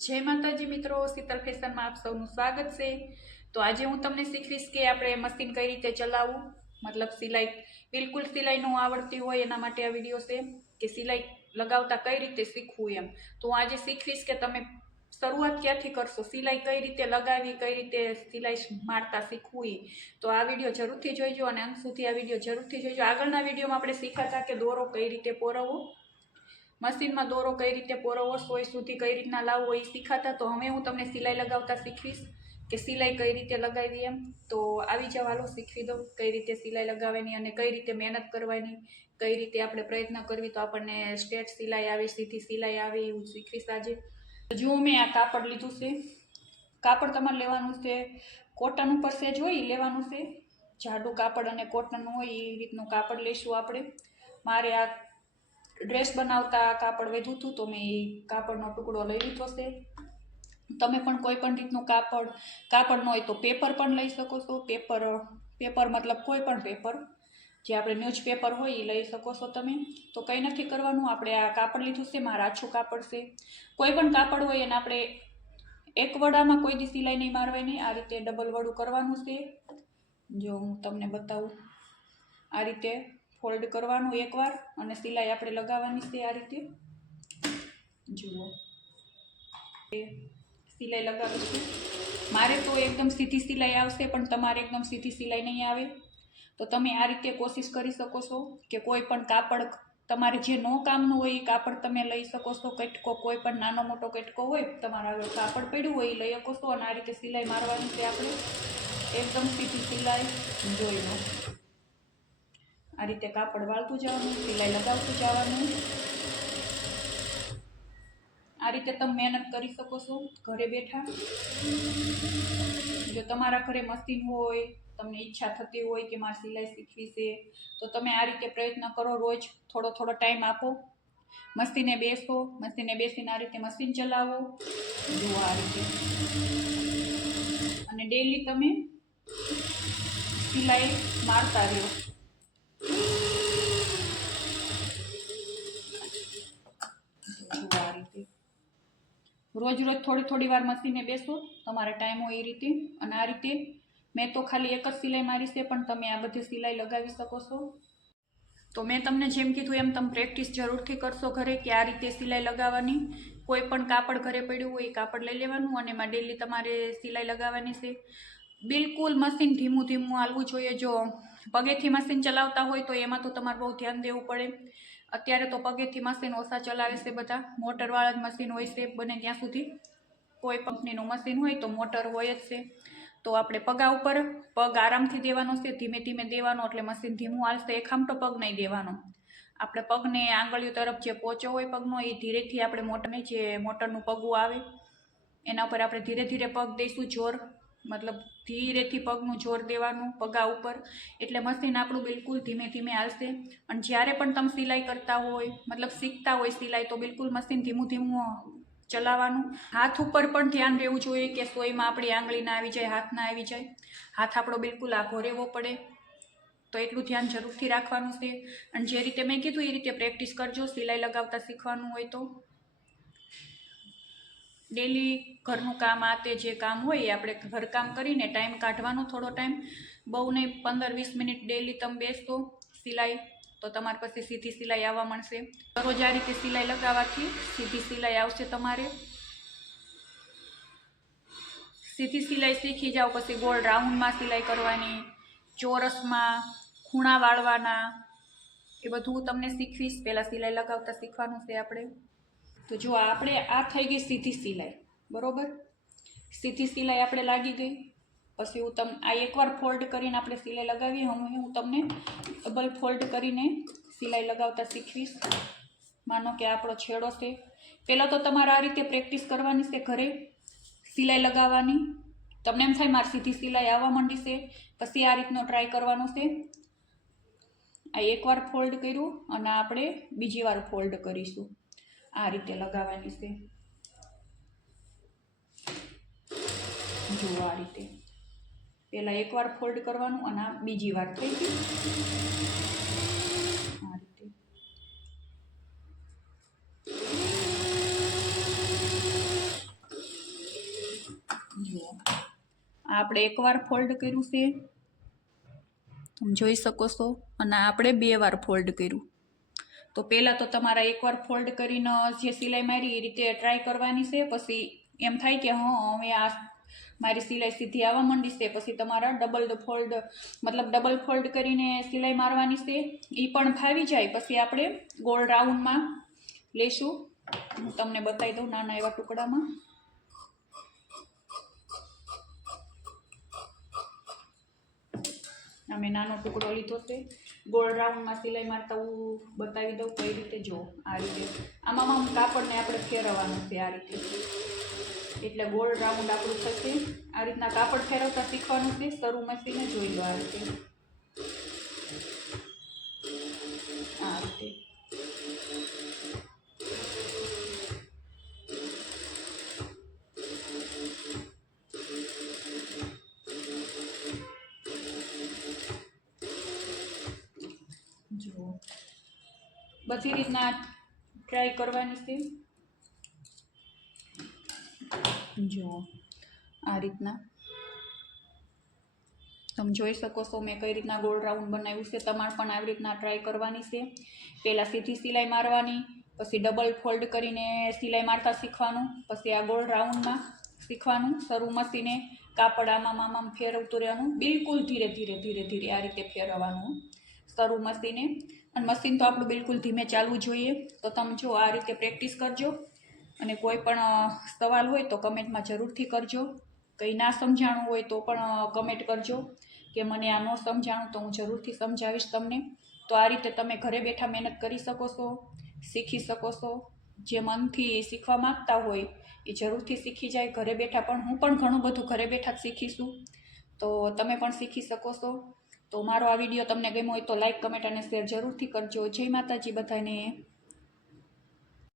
जय माताजी मित्रों, शीतल फैशन में आप सबनु स्वागत है। तो आज हूँ तमने शीखवीश के आपणे मशीन कई रीते चलाववुं, मतलब सिलाई बिल्कुल सिलाई न आवड़ती होय एना माटे आ विडियो छे कि सिलाई लगावता कई रीते शीखवुं एम। तो आज शीखवीश के तमे शरूआत क्यांथी करशो, सिलाई कई रीते लगावी, कई रीते सिलाई मारता शीखवुं। तो आ विडियो जरूरथी जोईजो अने अंत सुधी आ विडियो जरूरथी जोईजो। आगळना विडियोमां आपणे शीख्या के दोरो कई रीते पोरववो, मशीन में दोरो कई रीते पोरववो, सोय सुधी कई रीतना लाववो ए शीखाता। तो हमें हूँ तमने सिलाई लगावता शीखवीश कि सिलाई कई रीते लगावी एम। तो आवी जाओ, हालो शीखवी दो कई रीते सिलाई लगाववानी अने कई रीते मेहनत करवानी, कई रीते आपणे प्रयत्न करवी तो आपणे स्ट्रेट सिलाई आवे, सीधी सिलाई आवे, एवुं शीखवीश आज। जो मैं आ कापड़ लीधुं छे, कापड़ तमारे लेवानुं छे कॉटन पर से जोई लेवानुं छे, जाडू कापड़ अने कॉटन होय ए रीतनुं कापड़ लईशुं आपणे। मारे आ ड्रेस बनावता कापड़ वध्युं हतुं तो मैं कापड़नो टुकड़ो लई लीधो छे। तमे पण कोई पण रीतनुं कापड़ न होय तो पेपर पण लई शको छो। पेपर मतलब कोई पण पेपर जे आपणे न्यूज़पेपर होय ए लई शको छो तमे। तो कई नथी करवानुं, आपणे आ कापड़ लीधुं छे, मारे आछुं कापड़ छे। कोई पण कापड़ होय एने आपणे एक वडामां कोई दी सिलाई नहीं मारवानी, आ रीते डबल वडुं करवानुं छे। जो हूँ तमने बतावुं, आ रीते फोल्ड करवानुं एक वार अने सिलाई आपणे लगाववानी छे। आ रीते जुओ सिलाई लगावीशुं। मारे तो एकदम सीधी सिलाई आवशे, पण तमारे एकदम सीधी सिलाई नहीं आवे। तो तमे आ रीते कोशिश करी शको छो कि कोई पण कापड़ तमारे जे नो कामनुं होय ए कापड़ तमे लई शको छो। कटको कोई पण नानो मोटो कटको होय तमारा आगळ कापड़ पड्युं होय ए लई शको छो अने आ रीते सिलाई मारवानी छे आपणे। एकदम सीधी सिलाई जोई लो। आ रीते कापड़ वाळतुं जवानुं, सिलाई लगावतुं जवानुं। आ रीते तमे मेहनत करी शको छो घरे बैठा। जो तमारा घरे मशीन होय, तमने इच्छा थती होय कि मारे सिलाई शीखवी छे, तो तमे आ रीते प्रयत्न करो, रोज थोड़ो थोड़ो टाइम आपो, मशीने बेसो, मशीने बेसीने आ रीते मशीन चलावो। जो आ रीते अने डेली तमे सिलाई मारता रहो। रोज रोज थोड़ी थोड़ी वार मशीने बेसो, तमारे टाइम हो ए रीते। अने आ रीते मैं तो खाली एक ज सिलाई मारी छे, पण तमे आ बधी सिलाई लगावी शको छो। तो मैं तमने जेम कीधुं एम तमे प्रेक्टिस जरूरथी करशो घरे कि आ रीते सिलाई लगाववानी। कोई पण कापड़ घरे पड्युं होय ए कापड़ लई लेवानुं अने एमां डेली तमारे सिलाई लगाववानी छे। बिल्कुल मशीन धीमું ધીમું हालવું જોઈએ। जो पगेथी मशीन चलावता होय तो एमां तो तमारे बहु ध्यान देवुं पड़े। अत्यारे तो पगेथी मशीन ओछा चलावे छे बधा, मोटरवाळा ज मशीन होय छे बने त्यां सुधी। कोई कंपनीनुं मशीन होय तो मोटर होय ज छे। तो आपणे पगा उपर पग आरामथी देवानो छे, धीमे धीमे देवानो, એટલે मशीन धीमुं हालशे। एक आमटो पग नहीं देवानो, आपणे पगने आंगळीओ तरफ जे पोचो होय पगनो ए धीरेथी आपणे मोटरने जे मोटरनुं पगुं आवे एना पर आपणे धीरे धीरे पग दईशुं, जोर मतलब धीरेथी पगनुं जोर देवानुं पगा उपर, एटले मशीन आपणुं बिल्कुल धीमे धीमे हालशे। अने ज्यारे पण तमे सिलाई करता होय, मतलब शीखता होय सिलाई, तो बिल्कुल मशीन धीमुं धीमुं चलाववानुं। हाथ उपर पण ध्यान रहेवुं जोईए कि सोईमां आपणी आंगળી ना आवी जाय, हाथ ना आवी जाय। हाथ आपणो बिल्कुल आघो रहेवो पड़े। तो एटलुं ध्यान जरूरथी राखवानुं छे। अने जे रीते मैं कीधुं ए रीते प्रेक्टिस करजो। सिलाई लगावता शीखवानुं होय तो डेली घरनुं काम आ ते जे काम होय ए आपणे घरकाम करीने टाइम काढवानो, थोड़ो टाइम, बहु नहीं 15-20 मिनिट डेली तमे बेसो सिलाई, तो तमारे पछी सीधी सिलाई आववा मळशे। दररोज आ रीते सिलाई लगाववाथी सीधी सिलाई आवशे तमारे। सीधी सिलाई शीखी जाओ पछी गोल राउंड में सिलाई करवानी, चोरस में खूणा वाळवाना, ए बधुं तमने शीखवीश। पहेला सिलाई लगावता शीखवानुं छे आपणे। तो जो आपणे आ थई गई सीधी सिलाई, बरोबर। सीधी सिलाई आपणे लागी गई, पछी हूँ तम आ एकवार फोल्ड करीने आपणे सिलाई लगावीए। हूँ तमने डबल फोल्ड करीने सिलाई लगावता शीखवीश। मानो कि आपणो छेड़ो छे, पहेला तो तमारे आ रीते प्रेक्टिस करवानी छे घरे सिलाई लगाववानी। तमने एम थाय मारी सीधी सिलाई आववा मांडी छे, पछी आ रीतनो ट्राय करवानो छे। आ एकवार फोल्ड कर्युं अने आपणे बीजी वार फोल्ड करीशुं। आ रीते लगाववानी छे। जो आ रीते पहेला एक वार फोल्ड करवानुं अने आ बीजी वार थई गई। आ रीते આપણે એકવાર ફોલ્ડ કર્યું છે, તમે જોઈ શકો છો, અને આપણે 2 વાર ફોલ્ડ કર્યું. તો પહેલાં તો તમારા એકવાર ફોલ્ડ કરીને જે સિલાઈ મારી એ રીતે ટ્રાય કરવાની છે. પછી એમ થાય કે હવે આ મારી સિલાઈ સીધી આવવા માંડી છે, પછી તમારા ડબલ ફોલ્ડ કરીને સિલાઈ મારવાની છે. એ પણ ફાવી જાય પછી આપણે ગોળ રાઉન્ડમાં લેશું. હું તમને બતાવી દઉં નાના એવા ટુકડામાં. અમે નાનો ટુકડો લીધો છે. ગોળ રાઉન્ડમાં સિલાઈ મારતા હું બતાવી દઉં કઈ રીતે. જો આ રીતે આમાં કાપડને આપણે ફેરવવાનું છે આ રીતે, એટલે ગોળ રાઉન્ડ આપણું થશે. આ રીતના કાપડ ફેરવતા શીખવાનું છે. શરૂ મશીને જોઈ લો આ રીતે, આ રીતે. જો બધી રીતના ટ્રાય કરવાની છે. જો આ રીતના તમે જોઈ શકો છો મેં કઈ રીતના ગોળ રાઉન્ડ બનાવ્યું છે. તમારે પણ આવી રીતના ટ્રાય કરવાની છે. પહેલાં સીધી સિલાઈ મારવાની, પછી ડબલ ફોલ્ડ કરીને સિલાઈ મારતા શીખવાનું, પછી આ ગોળ રાઉન્ડમાં શીખવાનું. શરૂ મશીને કાપડ આમાં ફેરવતું રહેવાનું, બિલકુલ ધીરે ધીરે આ રીતે ફેરવવાનું શરૂ મશીને. અને મશીન તો આપણું બિલકુલ ધીમે ચાલવું જોઈએ. તો તમે જો આ રીતે પ્રેક્ટિસ કરજો, અને કોઈ પણ સવાલ હોય તો કમેન્ટમાં જરૂરથી કરજો. કંઈ ના સમજાણું હોય તો પણ કમેન્ટ કરજો કે મને આ ન સમજાણું, તો હું જરૂરથી સમજાવીશ તમને. તો આ રીતે તમે ઘરે બેઠા મહેનત કરી શકો છો, શીખી શકો છો. જે મનથી શીખવા માંગતા હોય એ જરૂરથી શીખી જાય ઘરે બેઠા. પણ હું પણ ઘણું બધું ઘરે બેઠા જ શીખીશું, તો તમે પણ શીખી શકો છો. તો મારો આ વિડીયો તમને ગમ્યો હોય તો લાઈક, કમેન્ટ અને શેર જરૂરથી કરજો. જય માતાજી બધાને.